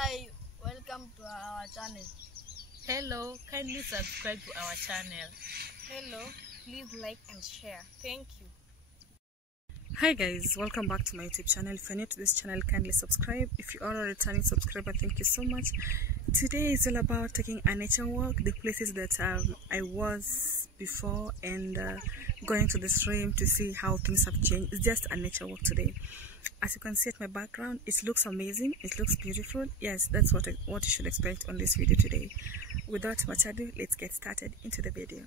Hi, welcome to our channel. Hello, kindly subscribe to our channel. Hello, please like and share. Thank you. Hi guys, welcome back to my YouTube channel. If you're new to this channel, kindly subscribe. If you are a returning subscriber, thank you so much. Today is all about taking a nature walk, the places that I was before, and going to the stream to see how things have changed. It's just a nature walk today. As you can see at my background, it looks amazing, it looks beautiful. Yes, that's what you should expect on this video today. Without much ado, let's get started into the video.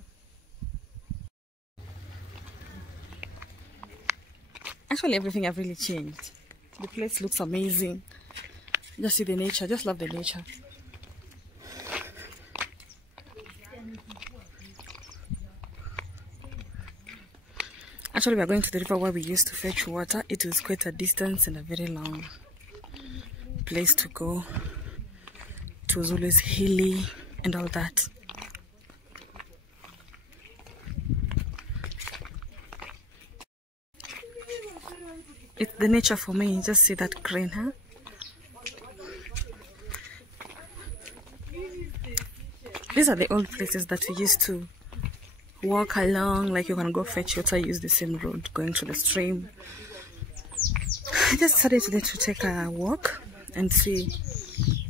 Actually, everything have really changed. The place looks amazing. Just see the nature, just love the nature. Actually, we are going to the river where we used to fetch water. It was quite a distance and a very long place to go. It was always hilly and all that. It's the nature for me. Just see that green, huh? These are the old places that we used to walk along, like you can go fetch water, use the same road going to the stream. I just decided today to take a walk and see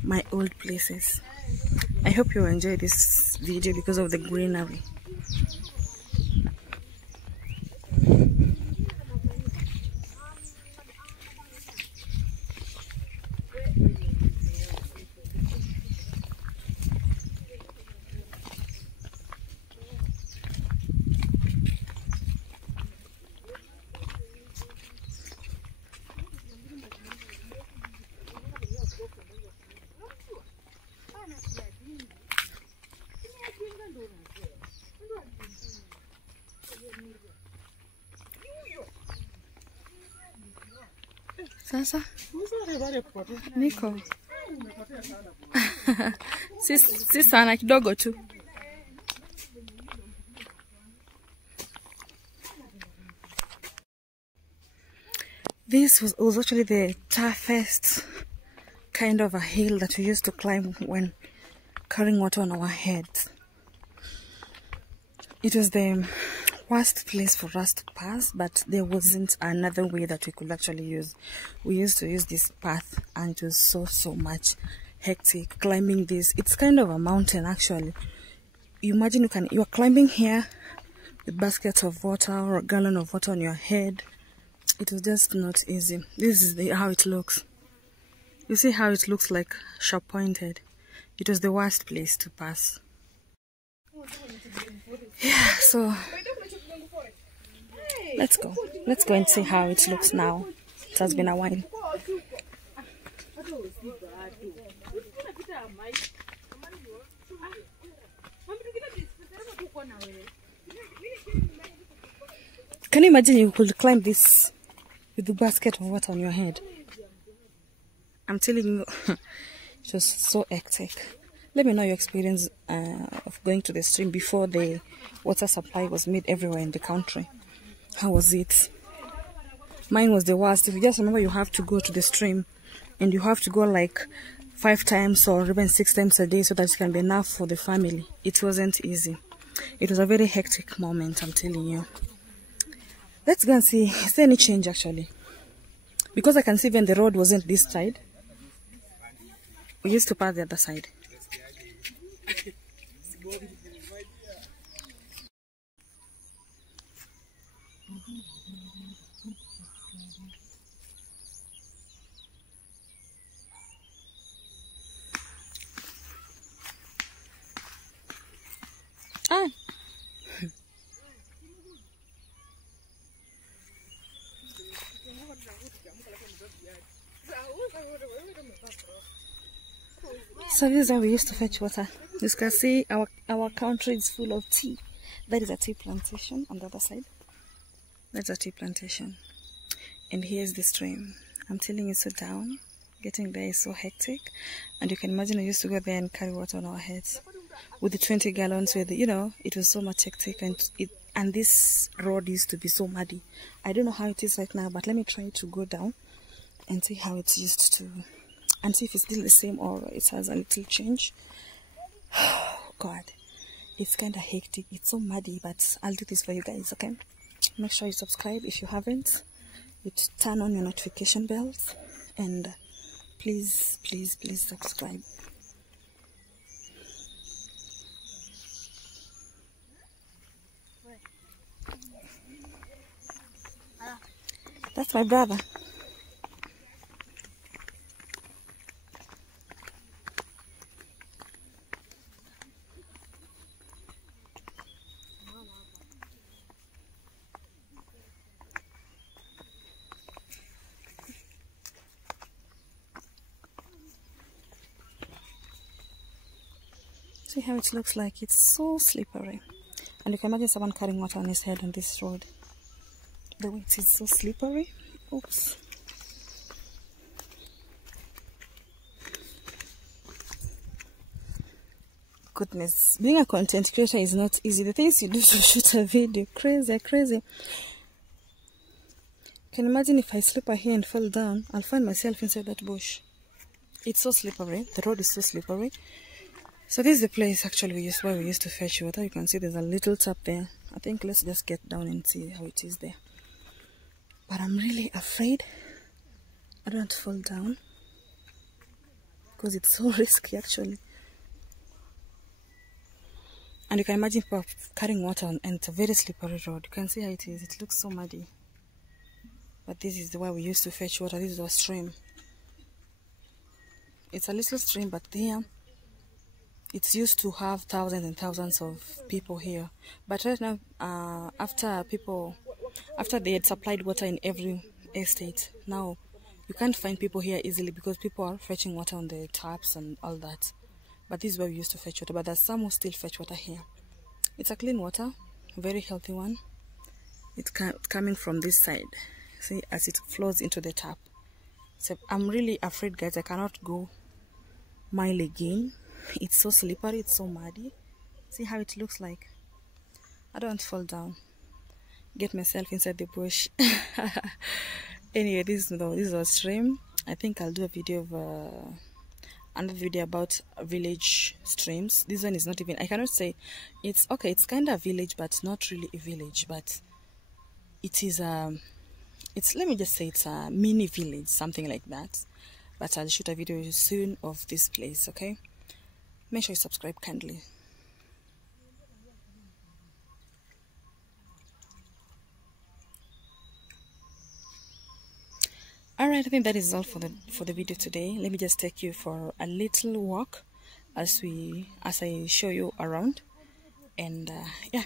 my old places. I hope you enjoy this video because of the greenery. Sasa niko si sana, kidogo tu. This was actually the toughest kind of a hill that we used to climb when carrying water on our heads. It was the worst place for us to pass, but there wasn't another way that we could actually use. We used to use this path, and it was so much hectic climbing this. It's kind of a mountain actually. You imagine you're climbing here with baskets of water or a gallon of water on your head. It was just not easy. This is how it looks. You see how it looks like sharp pointed. It was the worst place to pass. Yeah, so let's go and see how it looks now. It has been a while. Can you imagine you could climb this with the basket of water on your head? I'm telling you, it was so hectic. Let me know your experience of going to the stream before the water supply was made everywhere in the country. How was it? Mine was the worst. If you just remember, you have to go to the stream and you have to go like 5 times or even 6 times a day so that it can be enough for the family. It wasn't easy. It was a very hectic moment, I'm telling you. Let's go and see, is there any change actually? Because I can see when the road wasn't this side, we used to pass the other side. So this is how we used to fetch water. You can see our country is full of tea. That is a tea plantation on the other side. That's a tea plantation. And here's the stream. I'm telling you, so down. Getting there is so hectic. And you can imagine we used to go there and carry water on our heads. With the 20 gallons, with the, it was so much hectic. And this road used to be so muddy. I don't know how it is right now, but let me try to go down and see how it used to and see if it's still the same or it has a little change. Oh God, it's kind of hectic. It's so muddy, but I'll do this for you guys, okay? Make sure you subscribe if you haven't. You turn on your notification bells, and please subscribe. That's my brother. See how it looks like. It's so slippery. And you can imagine someone carrying water on his head on this road. The way it is so slippery. Oops. Goodness, being a content creator is not easy. The things you do to shoot a video, crazy. Can you imagine if I slip here and fall down? I'll find myself inside that bush. It's so slippery. The road is so slippery. So this is the place actually where we used to fetch water. You can see there's a little tap there. I think let's just get down and see how it is there. But I'm really afraid I don't fall down because it's so risky actually. And you can imagine people carrying water on, and it's a very slippery road. You can see how it is. It looks so muddy. But this is the way we used to fetch water. This is our stream. It's a little stream, but there it's used to have thousands and thousands of people here. But right now, after they had supplied water in every estate, now you can't find people here easily because people are fetching water on the taps and all that. But this is where we used to fetch water. But there's some who still fetch water here. It's a clean water, a very healthy one. It's coming from this side. See, as it flows into the tap. So I'm really afraid, guys. I cannot go mile again. It's so slippery, it's so muddy. See how it looks like. I don't fall down. Get myself inside the bush. Anyway, this is our stream. I think I'll do a video of another video about village streams. This one is not even, I cannot say it's okay, it's kind of village, but not really a village, but it is let me just say it's a mini village, something like that. But I'll shoot a video soon of this place, okay? Make sure you subscribe kindly. Alright, I think that is all for the video today. Let me just take you for a little walk as I show you around, and yeah.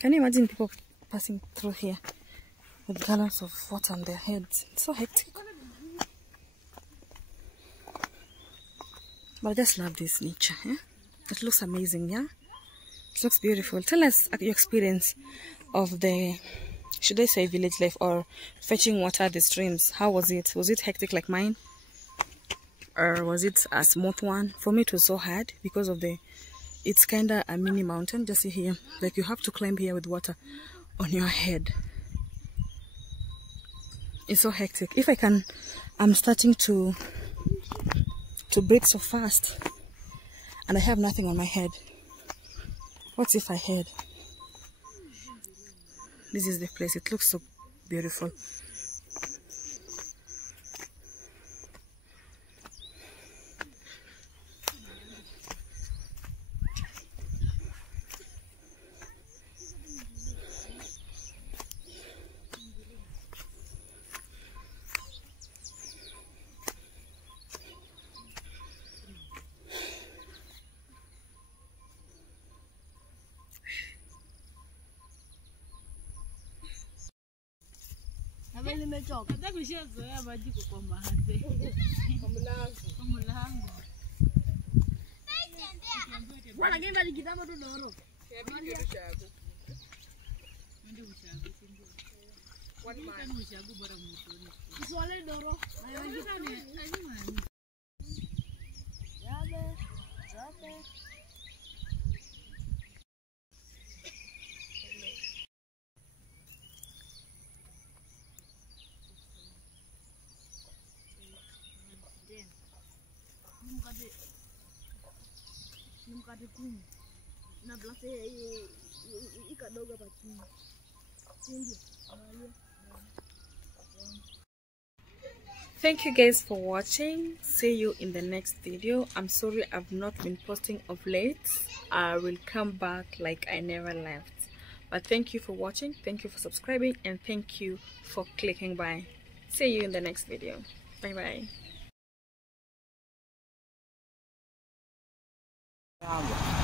Can you imagine people passing through here with gallons of water on their heads? It's so hectic. But I just love this nature. Yeah? It looks amazing, yeah? It looks beautiful. Tell us your experience of the, should I say village life, or fetching water at the streams. How was it? Was it hectic like mine? Or was it a smooth one? For me it was so hard because of it's kind of a mini mountain. Just see here, like you have to climb here with water on your head. It's so hectic. If I can, I'm starting to breathe so fast, and I have nothing on my head. What if I had? This is the place. It looks so beautiful. Thank you guys for watching. See you in the next video. I'm sorry I've not been posting of late. I will come back like I never left. But thank you for watching, thank you for subscribing, and thank you for clicking by. See you in the next video. Bye bye.